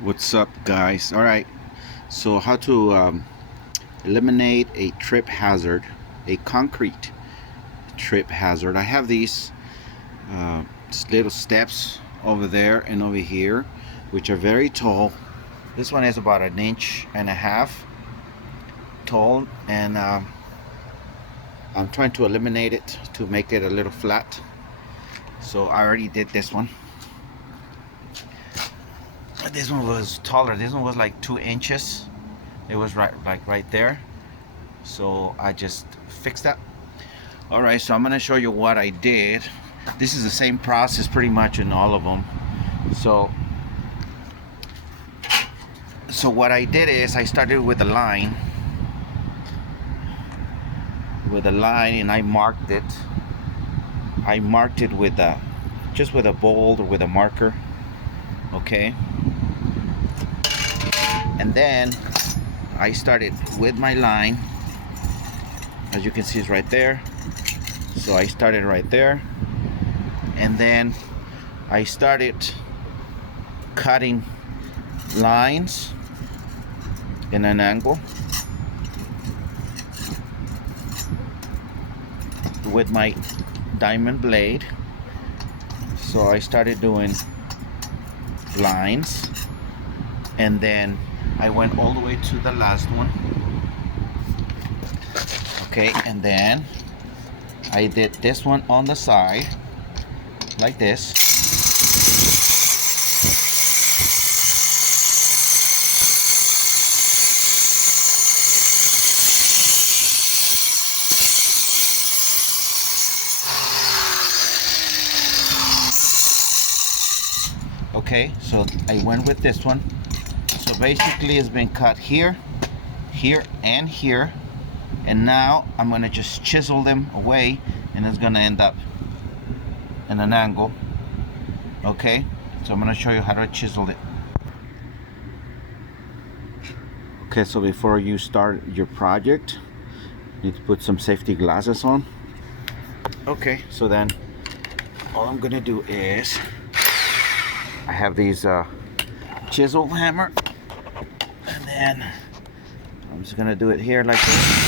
What's up, guys? All right, so how to eliminate a trip hazard, a concrete trip hazard. I have these little steps over there and over here, which are very tall. This one is about 1.5 inches tall, and I'm trying to eliminate it to make it a little flat. So I already did this one. This one was taller. This one was like 2 inches. It was right there. So I just fixed that. All right, so I'm gonna show you what I did. This is the same process pretty much in all of them. So what I did is I started with a line, and I marked it. I marked it with just with a bold or with a marker. Okay. And then I started with my line. As you can see, it's right there. So I started right there, and then I started cutting lines in an angle with my diamond blade. So I started doing lines, and then I went all the way to the last one. Okay, and then I did this one on the side like this. Okay, so I went with this one. So basically it's been cut here, here, and here. And now I'm gonna just chisel them away, and it's gonna end up in an angle. Okay, so I'm gonna show you how to chisel it. Okay, so before you start your project, you need to put some safety glasses on. Okay, so then all I'm gonna do is I have these chisel hammer, and then I'm just gonna do it here like this.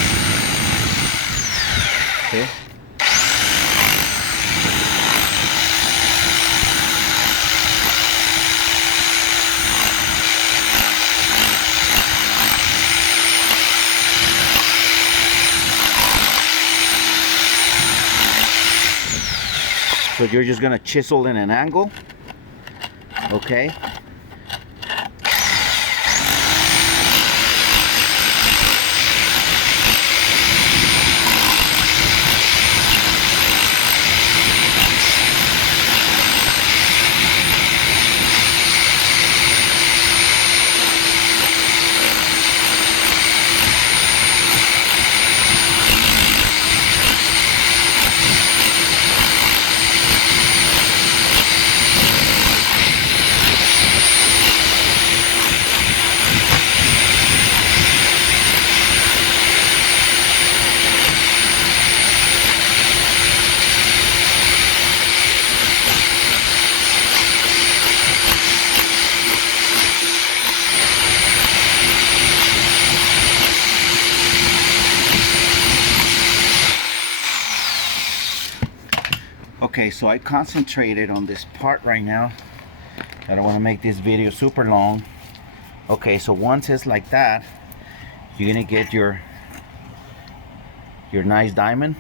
Okay. So you're just gonna chisel in an angle. Okay. Okay, so I concentrated on this part right now. I don't want to make this video super long. Okay, so once it's like that, you're gonna get your nice diamond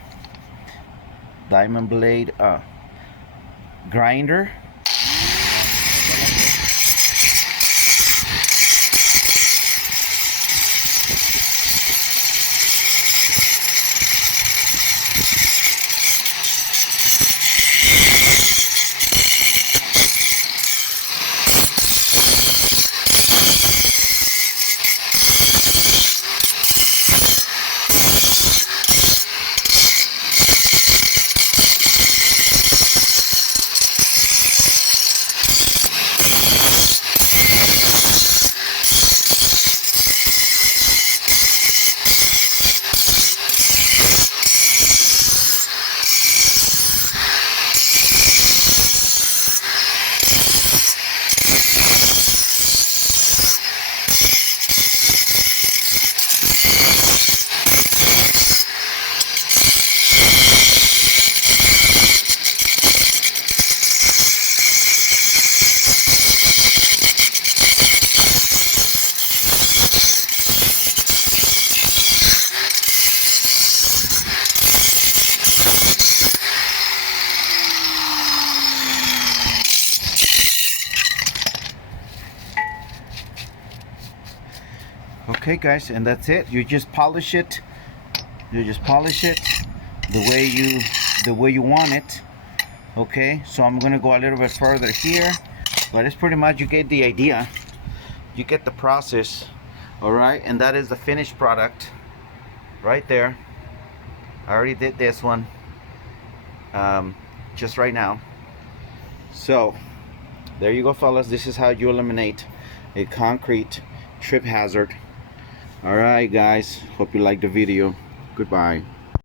blade grinder. Okay guys, and that's it. You just polish it. You just polish it the way you want it. Okay, so I'm gonna go a little bit further here, but it's pretty much, you get the idea, you get the process. All right, and that is the finished product right there. I already did this one just right now. So there you go, fellas. This is how you eliminate a concrete trip hazard. All right guys, hope you liked the video. Goodbye.